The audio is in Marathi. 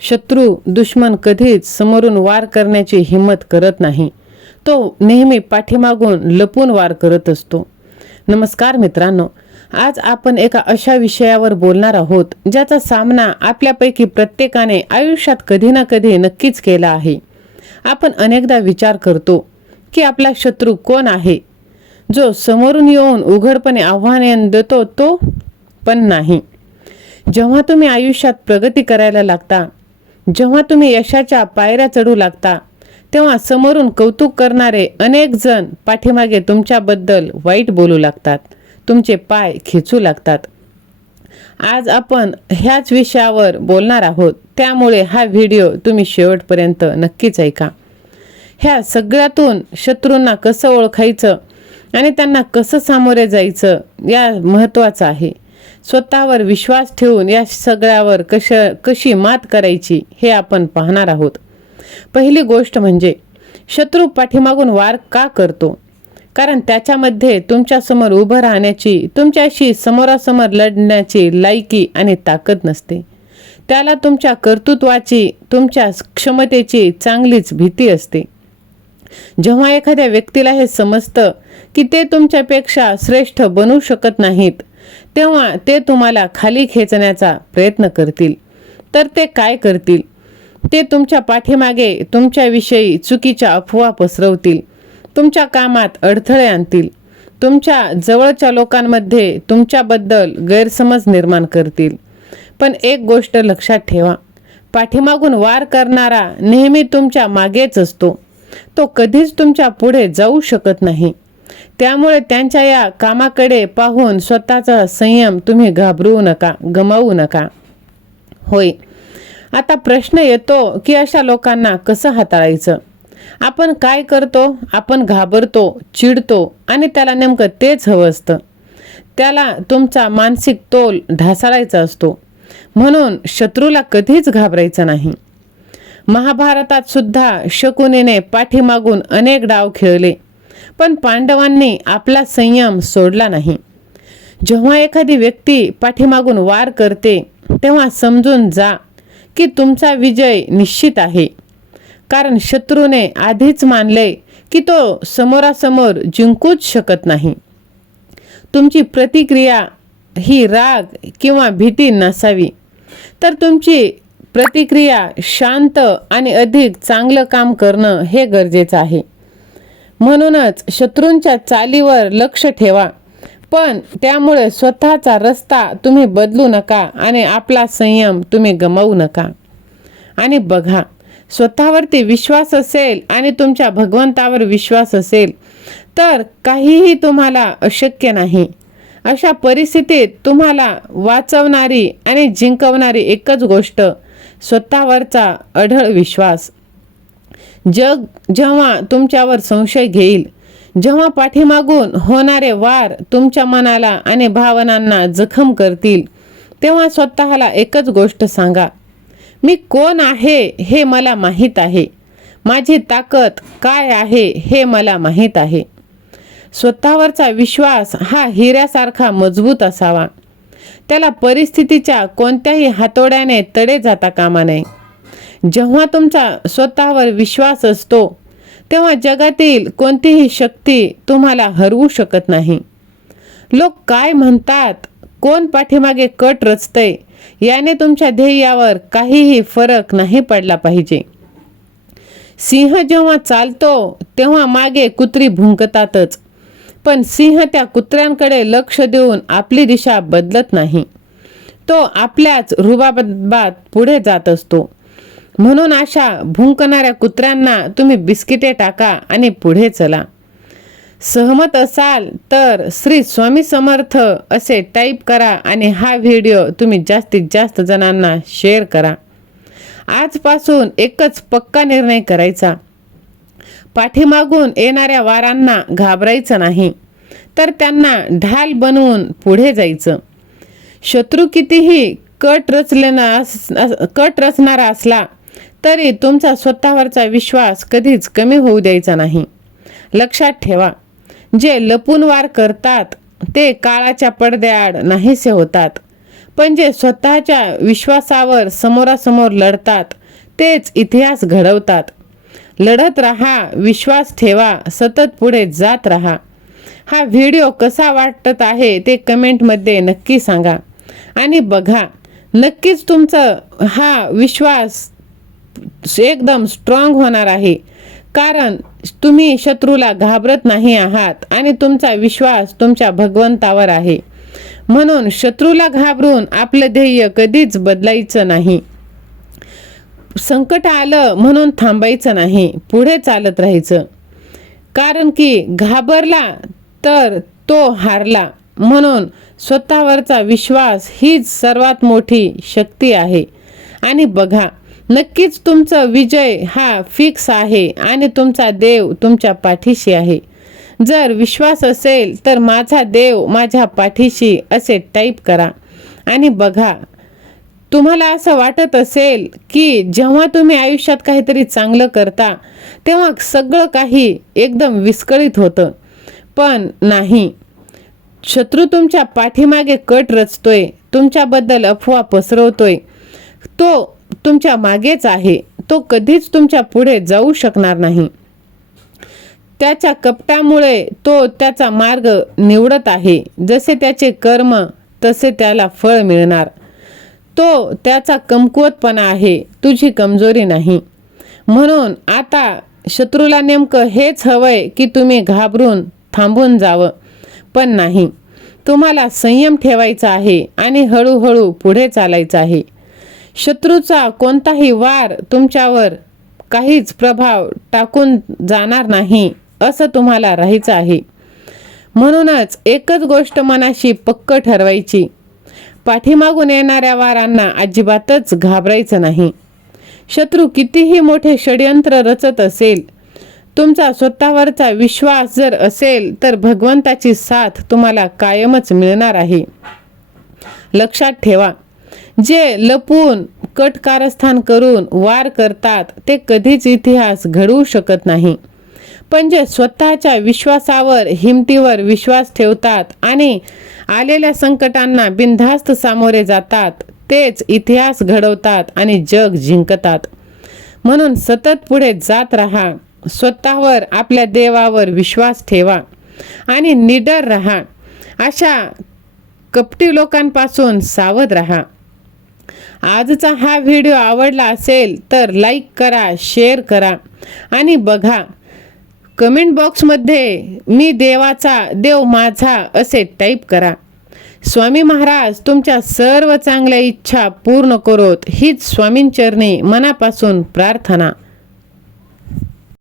शत्रू दुश्मन कधीच समोरून वार करण्याची हिम्मत करत नाही. तो नेहमी पाठीमागून लपून वार करत असतो. नमस्कार मित्रांनो, आज आपण एका अशा विषयावर बोलणार आहोत ज्याचा सामना आपल्यापैकी प्रत्येकाने आयुष्यात कधी ना कधी नक्कीच केला आहे. आपण अनेकदा विचार करतो की आपला शत्रू कोण आहे, जो समोरून येऊन उघडपणे आव्हाने देतो तो पण नाही. जेव्हा तुम्ही आयुष्यात प्रगती करायला लागता, जेव्हा तुम्ही यशाच्या पायऱ्या चढू लागता, तेव्हा समोरून कौतुक करणारे अनेक जण पाठीमागे तुमच्याबद्दल वाईट बोलू लागतात, तुमचे पाय खेचू लागतात. आज आपण ह्याच विषयावर बोलणार आहोत, त्यामुळे हा व्हिडिओ तुम्ही शेवटपर्यंत नक्कीच ऐका. ह्या सगळ्यातून शत्रूंना कसं ओळखायचं आणि त्यांना कसं सामोरे जायचं या महत्त्वाचं आहे. स्वतःवर विश्वास ठेवून या सगळ्यावर कशी मात करायची हे आपण पाहणार आहोत. पहिली गोष्ट म्हणजे शत्रू पाठीमागून वार का करतो? कारण त्याच्यामध्ये तुमच्यासमोर उभं राहण्याची, तुमच्याशी समोरासमोर लढण्याची लायकी आणि ताकद नसते. त्याला तुमच्या कर्तृत्वाची, तुमच्या क्षमतेची चांगलीच भीती असते. जेव्हा एखाद्या व्यक्तीला हे समजतं की ते तुमच्यापेक्षा श्रेष्ठ बनू शकत नाहीत, तेव्हा ते तुम्हाला खाली खेचण्याचा प्रयत्न करतील. तर ते काय करतील? ते तुमच्या पाठीमागे तुमच्याविषयी चुकीच्या अफवा पसरवतील, तुमच्या कामात अडथळे आणतील, तुमच्या जवळच्या लोकांमध्ये तुमच्याबद्दल गैरसमज निर्माण करतील. पण एक गोष्ट लक्षात ठेवा, पाठीमागून वार करणारा नेहमी तुमच्या मागेच असतो. तो कधीच तुमच्या पुढे जाऊ शकत नाही. त्यामुळे त्यांच्या या कामाकडे पाहून स्वतःचा संयम तुम्ही गमावू नका. होय, आता प्रश्न येतो की अशा लोकांना कसं हाताळायचं? आपण काय करतो? आपण घाबरतो, चिडतो आणि त्याला नेमकं तेच हवं असतं. त्याला तुमचा मानसिक तोल ढासळायचा असतो. म्हणून शत्रूला कधीच घाबरायचं नाही. महाभारतात सुद्धा शकुनीने पाठीमागून अनेक डाव खेळले, पण पांडवांनी आपला संयम सोडला नाही. जेव्हा एखादी व्यक्ती पाठीमागून वार करते, तेव्हा समजून जा की तुमचा विजय निश्चित आहे. कारण शत्रूने आधीच मानले की तो समोरासमोर जिंकूच शकत नाही. तुमची प्रतिक्रिया ही राग किंवा भीती नसावी, तर तुमची प्रतिक्रिया शांत आणि अधिक चांगलं काम करणं हे गरजेचं आहे. म्हणूनच शत्रूंच्या चालीवर लक्ष ठेवा, पण त्यामुळे स्वतःचा रस्ता तुम्ही बदलू नका आणि आपला संयम तुम्ही गमावू नका. आणि बघा, स्वतःवरती विश्वास असेल आणि तुमच्या भगवंतावर विश्वास असेल तर काहीही तुम्हाला अशक्य नाही. अशा परिस्थितीत तुम्हाला वाचवणारी आणि जिंकवणारी एकच गोष्ट स्वतःवरचा अढळ विश्वास. जग जेव्हा तुमच्यावर संशय घेईल, जेव्हा पाठीमागून होणारे वार तुमच्या मनाला आणि भावनांना जखम करतील, तेव्हा स्वतःला एकच गोष्ट सांगा, मी कोण आहे हे मला माहीत आहे. माझी ताकद काय आहे हे मला माहीत आहे. स्वतःवरचा विश्वास हा हिऱ्यासारखा मजबूत असावा. त्याला परिस्थितीच्या कोणत्याही हातोड्याने तडे जाता कामा नये. जेव्हा तुमचा स्वतःवर विश्वास असतो, तेव्हा जगातील कोणतीही शक्ती तुम्हाला हरवू शकत नाही. लोक काय म्हणतात, कोण पाठीमागे कट रचतंय, याने तुमच्या ध्येयावर काहीही फरक नाही पडला पाहिजे. सिंह जेव्हा चालतो तेव्हा मागे कुत्री भुंकतातच, पण सिंह त्या कुत्र्यांकडे लक्ष देऊन आपली दिशा बदलत नाही. तो आपल्याच रुबाबात पुढे जात असतो. म्हणून अशा भुंकणाऱ्या कुत्र्यांना तुम्ही बिस्किटे टाका आणि पुढे चला. सहमत असाल तर श्री स्वामी समर्थ असे टाईप करा आणि हा व्हिडिओ तुम्ही जास्तीत जास्त जणांना शेअर करा. आजपासून एकच पक्का निर्णय करायचा, पाठीमागून येणाऱ्या वारांना घाबरायचं नाही, तर त्यांना ढाल बनवून पुढे जायचं. शत्रू कितीही कट रचणारा असला तरी तुमचा स्वतःवरचा विश्वास कधीच कमी होऊ द्यायचा नाही. लक्षात ठेवा, जे लपून वार करतात ते काळाच्या पडद्याआड नाहीसे होतात, पण जे स्वतःच्या विश्वासावर समोरासमोर लढतात तेच इतिहास घडवतात. लढत राहा, विश्वास ठेवा, सतत पुढे जात राहा. हा व्हिडिओ कसा वाटत आहे ते कमेंटमध्ये नक्की सांगा. आणि बघा, नक्कीच तुमचा हा विश्वास एकदम स्ट्रॉंग होणार आहे, कारण तुम्ही शत्रूला घाबरत नाही आहात आणि तुमचा विश्वास तुमच्या भगवंतावर आहे. म्हणून शत्रूला घाबरून आपलं ध्येय कधीच बदलायचं नाही. संकट आलं म्हणून थांबायचं नाही, पुढे चालत राहायचं. कारण की घाबरला तर तो हारला. म्हणून स्वतःवरचा विश्वास हीच सर्वात मोठी शक्ती आहे. आणि बघा, नक्कीच तुमचा विजय हा फिक्स आहे आणि तुमचा देव तुमच्या पाठीशी आहे. जर विश्वास असेल तर माझा देव माझ्या पाठीशी असे टाईप करा. आणि बघा, तुम्हाला असं वाटत असेल की जेव्हा तुम्ही आयुष्यात काहीतरी चांगलं करता तेव्हा सगळं काही एकदम विस्कळीत होतं, पण नाही. शत्रू तुमच्या पाठीमागे कट रचतोय, तुमच्याबद्दल अफवा पसरवतोय. तो तुमच्या मागेच आहे. तो कधीच तुमच्या पुढे जाऊ शकणार नाही. त्याच्या कपटामुळे तो त्याचा मार्ग निवडत आहे. जसे त्याचे कर्म तसे त्याला फळ मिळणार. तो त्याचा कमकुवतपणा आहे, तुझी कमजोरी नाही. म्हणून आता शत्रूला नेमकं हेच हवंय की तुम्ही घाबरून थांबून जावं, पण नाही. तुम्हाला संयम ठेवायचा आहे आणि हळूहळू पुढे चालायचं आहे. शत्रूचा कोणताही वार तुमच्यावर काहीच प्रभाव टाकून जाणार नाही, असं तुम्हाला राहायचं आहे. म्हणूनच एकच गोष्ट मनाशी पक्क ठरवायची, पाठीमागून येणाऱ्या वारांना अजिबातच घाबरायचं नाही. शत्रू कितीही मोठे षड्यंत्र रचत असेल, तुमचा स्वतःवरचा विश्वास जर असेल तर भगवंताची साथ तुम्हाला कायमच मिळणार आहे. लक्षात ठेवा, जे लपून कट कारस्थान करून वार करतात ते कधीच इतिहास घडवू शकत नाही. पण जे स्वतःच्या विश्वासावर, हिमतीवर विश्वास ठेवतात आणि आलेल्या संकटांना बिनधास्त सामोरे जातात तेच इतिहास घडवतात आणि जग जिंकतात. म्हणून सतत पुढे जात राहा. स्वतःवर, आपल्या देवावर विश्वास ठेवा आणि निडर राहा. अशा कपटी लोकांपासून सावध राहा. आजचा हा व्हिडिओ आवडला असेल तर लाईक करा, शेअर करा आणि बघा, कमेंट बॉक्समध्ये मी देवाचा, देव माझा असे टाईप करा. स्वामी महाराज तुमच्या सर्व चांगल्या इच्छा पूर्ण करोत हीच स्वामींचरणी मनापासून प्रार्थना.